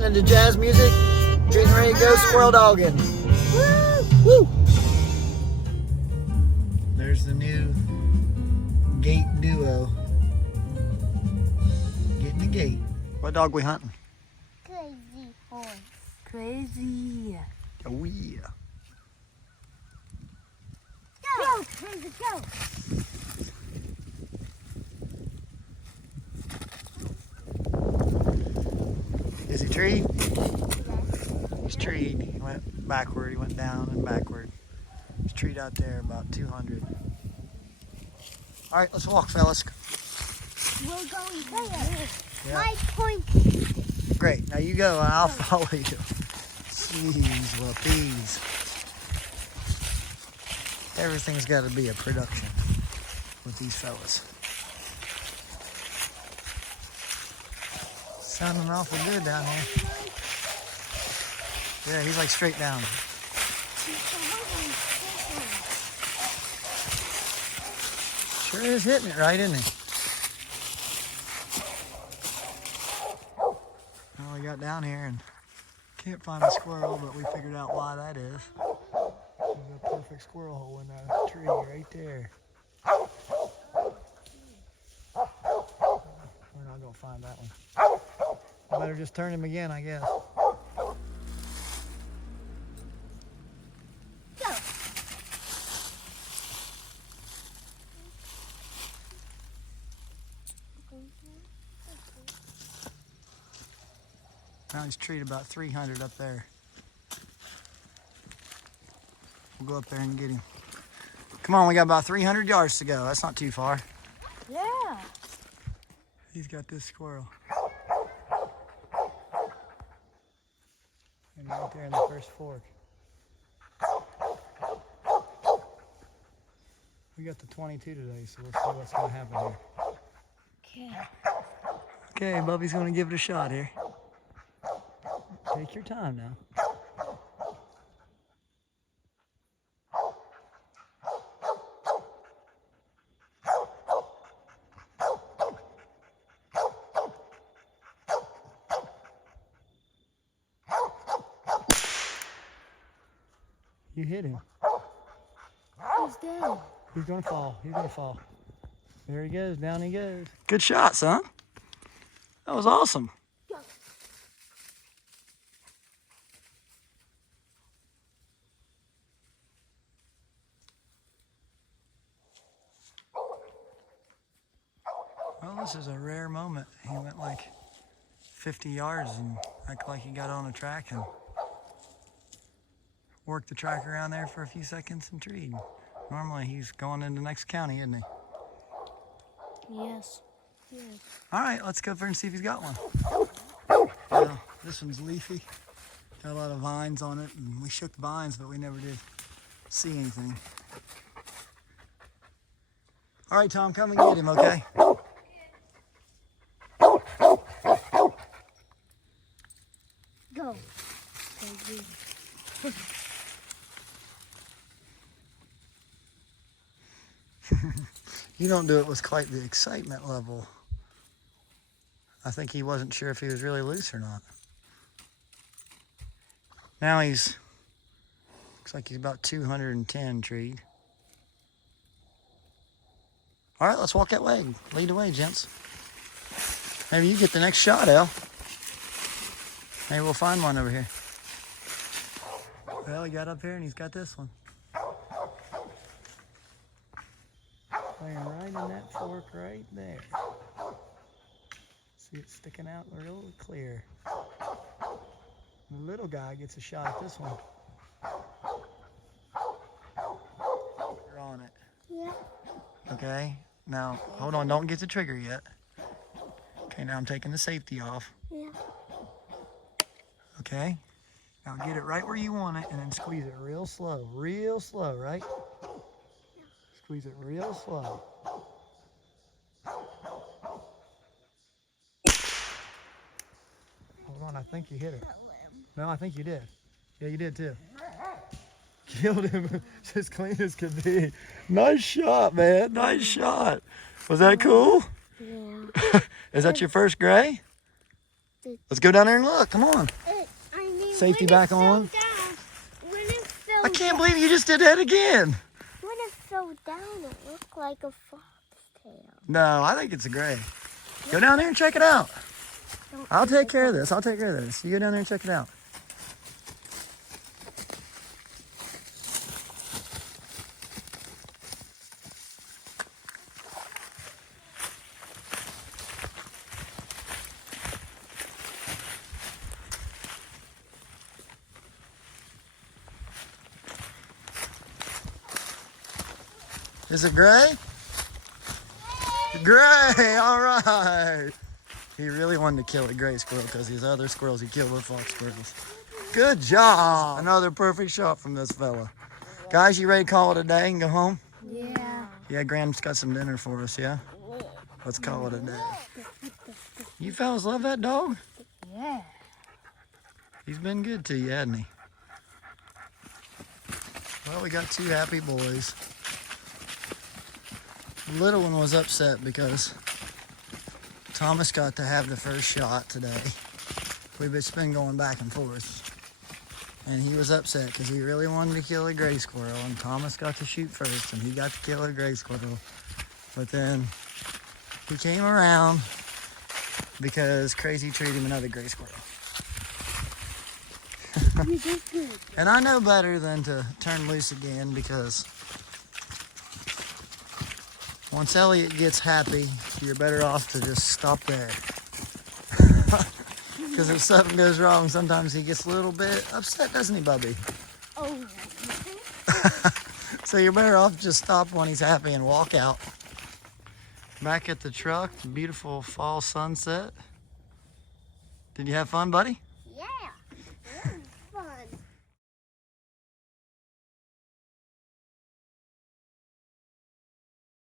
listening to jazz music, getting ready to go squirrel dogging. Woo! Woo! There's the new gate duo. Getting the gate. What dog we hunting? Crazy horse. Crazy. Oh yeah. Go, crazy, go. Is he treed? He's treed. He went backward. He went down and backward. He's treed out there about 200. All right, let's walk, fellas. We're going there. Yeah. My point. Great. Now you go and I'll follow you. Jeez, well, please. Everything's got to be a production with these fellas. Sounding awful good down here. Yeah, he's like straight down. Sure is hitting it right, isn't he? Well, we got down here and can't find a squirrel, but we figured out why that is. There's a perfect squirrel hole in that tree right there. We're not gonna find that one. I better just turn him again, I guess. Now he's treated about 300 up there. We'll go up there and get him. Come on, we got about 300 yards to go. That's not too far. Yeah. He's got this squirrel. And right there in the first fork. We got the 22 today, so we'll see what's going to happen here. Okay. Okay, Bubby's going to give it a shot here. Take your time now. You hit him. He's down. He's gonna fall. He's gonna fall. There he goes. Down he goes. Good shot, son. That was awesome. Well, this is a rare moment. He went like 50 yards and acted like he got on a track and worked the track around there for a few seconds and treed. Normally he's going into the next county, isn't he? Yes. Yes. All right, let's go over and see if he's got one. This one's leafy. Got a lot of vines on it, and we shook the vines, but we never did see anything. All right, Tom, come and get him, okay? Go. You don't do it with quite the excitement level. I think he wasn't sure if he was really loose or not. Now looks like he's about 210 treed. All right, let's walk that way. Lead the way, gents. Maybe you get the next shot, Al. Maybe we'll find one over here. Well, he got up here and he's got this one. Laying right in that fork right there. See it sticking out real clear. The little guy gets a shot at this one. You're on it. Yeah. Okay, now hold on, don't get the trigger yet. Okay, now I'm taking the safety off. Yeah. Okay, now get it right where you want it and then squeeze it real slow, right? Squeeze it real slow. Hold on, I think you hit it. No, I think you did. Yeah, you did too. Killed him as clean as could be. Nice shot, man. Nice shot. Was that cool? Yeah. Is that your first gray? Let's go down there and look. Come on. I mean, Safety when back it on. Fell down, when it fell I can't down, believe you just did that again. when it fell down, it looked like a foxtail. No, I think it's a gray. Go down there and check it out. I'll take care of this. I'll take care of this. You go down there and check it out. Is it gray? Gray, all right. He really wanted to kill a gray squirrel because these other squirrels he killed were fox squirrels. Good job. Another perfect shot from this fella. Guys, you ready to call it a day and go home? Yeah. Yeah, Graham's got some dinner for us, yeah? Let's call it a day. You fellas love that dog? Yeah. He's been good to you, hasn't he? Well, we got two happy boys. The little one was upset because Thomas got to have the first shot today. We've just been going back and forth. And he was upset because he really wanted to kill a gray squirrel, and Thomas got to shoot first and he got to kill a gray squirrel. But then he came around because Crazy treated him another gray squirrel. And I know better than to turn loose again, because once Elliot gets happy, you're better off to just stop there. Because if something goes wrong, sometimes he gets a little bit upset, doesn't he, Bubby? Oh. So you're better off to just stop when he's happy and walk out. Back at the truck, beautiful fall sunset. Did you have fun, buddy?